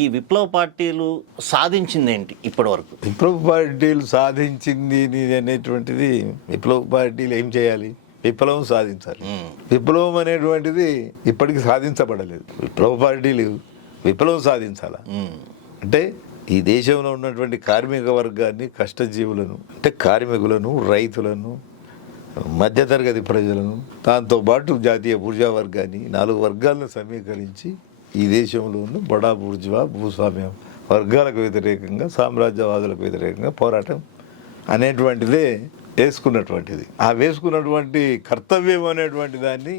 ఈ విప్లవ పార్టీలు సాధించింది ఏంటి ఇప్పటి వరకు? విప్లవ పార్టీలు సాధించింది అనేటువంటిది, విప్లవ పార్టీలు ఏం చేయాలి? విప్లవం సాధించాలి. విప్లవం అనేటువంటిది ఇప్పటికి సాధించబడలేదు. విప్లవ పార్టీలు విప్లవం సాధించాలా అంటే ఈ దేశంలో ఉన్నటువంటి కార్మిక వర్గాన్ని, కష్టజీవులను, అంటే కార్మికులను, రైతులను, మధ్యతరగతి ప్రజలను, దాంతోపాటు జాతీయ బూర్జా వర్గాన్ని, 4 వర్గాలను సమీకరించి ఈ దేశంలో ఉన్న బడా బూర్జువా భూస్వామ్య వర్గాలకు వ్యతిరేకంగా, సామ్రాజ్యవాదులకు వ్యతిరేకంగా పోరాటం అనేటువంటిదే వేసుకున్నటువంటిది. ఆ వేసుకున్నటువంటి కర్తవ్యం అనేటువంటి దాన్ని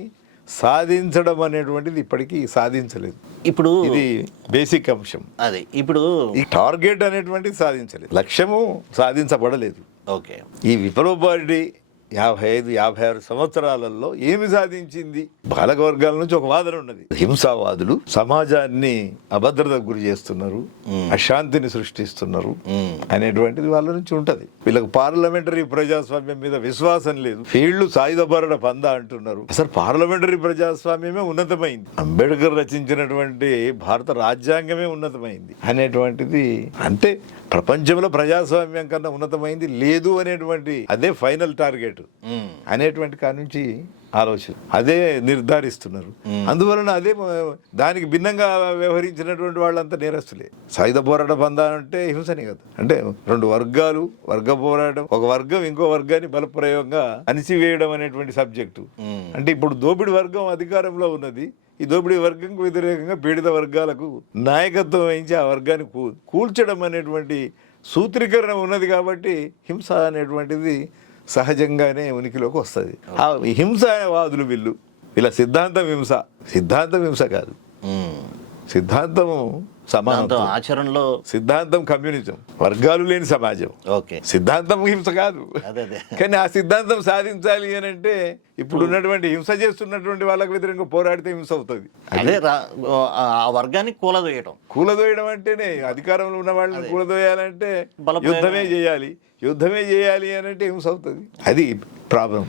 సాధించడం అనేటువంటిది ఇప్పటికీ సాధించలేదు. ఇప్పుడు ఇది బేసిక్ అంశం. అదే ఇప్పుడు ఈ టార్గెట్ అనేటువంటిది సాధించలేదు, లక్ష్యము సాధించబడలేదు. ఓకే, ఈ విప్లవ పార్టీ 55-56 సంవత్సరాలలో ఏమి సాధించింది? పాలక వర్గాల నుంచి ఒక వాదన ఉన్నది, హింసావాదులు సమాజాన్ని అభద్రతకు గురి చేస్తున్నారు, అశాంతిని సృష్టిస్తున్నారు అనేటువంటిది వాళ్ళ నుంచి ఉంటది. వీళ్ళకి పార్లమెంటరీ ప్రజాస్వామ్యం మీద విశ్వాసం లేదు, వీళ్ళు సాయుధపరణ పందా అంటున్నారు. అసలు పార్లమెంటరీ ప్రజాస్వామ్యమే ఉన్నతమైంది, అంబేద్కర్ రచించినటువంటి భారత రాజ్యాంగమే ఉన్నతమైంది అనేటువంటిది, అంటే ప్రపంచంలో ప్రజాస్వామ్యం కన్నా ఉన్నతమైంది లేదు అనేటువంటి, అదే ఫైనల్ టార్గెట్ అనేటువంటి కాడి నుంచి ఆలోచన అదే నిర్ధారిస్తున్నారు. అందువలన అదే దానికి భిన్నంగా వ్యవహరించినటువంటి వాళ్ళంతా నేరస్తులే. సాయుధ పోరాట బంధ అంటే హింసనే కదా, అంటే 2 వర్గాలు, వర్గ పోరాటం, ఒక వర్గం ఇంకో వర్గాన్ని బలప్రయోగంగా అణిచివేయడం అనేటువంటి సబ్జెక్టు. అంటే ఇప్పుడు దోపిడి వర్గం అధికారంలో ఉన్నది, ఈ దోపిడీ వర్గంకు వ్యతిరేకంగా పీడిత వర్గాలకు నాయకత్వం వహించి ఆ వర్గాన్ని కూల్చడం అనేటువంటి సూత్రీకరణ ఉన్నది. కాబట్టి హింస అనేటువంటిది సహజంగానే ఉనికిలోకి వస్తుంది. ఆ హింసావాదులు వీళ్ళ సిద్ధాంతం హింస, సిద్ధాంతం హింస కాదు, సిద్ధాంతము సమానత్వం, ఆచరణలో సిద్ధాంతం కమ్యూనిజం, వర్గాలు లేని సమాజం. ఓకే, సిద్ధాంతం హింస కాదు. కానీ ఆ సిద్ధాంతం సాధించాలి అని అంటే ఇప్పుడు ఉన్నటువంటి హింస చేస్తున్నటువంటి వాళ్ళకి వ్యతిరేకంగా పోరాడితే హింస అవుతుంది. అదే ఆ వర్గాన్ని కూలదోయడం అంటేనే, అధికారంలో ఉన్న వాళ్ళని కూలదోయాలంటే యుద్ధమే చేయాలి అని అంటే హింస అవుతుంది. అది ప్రాబ్లం.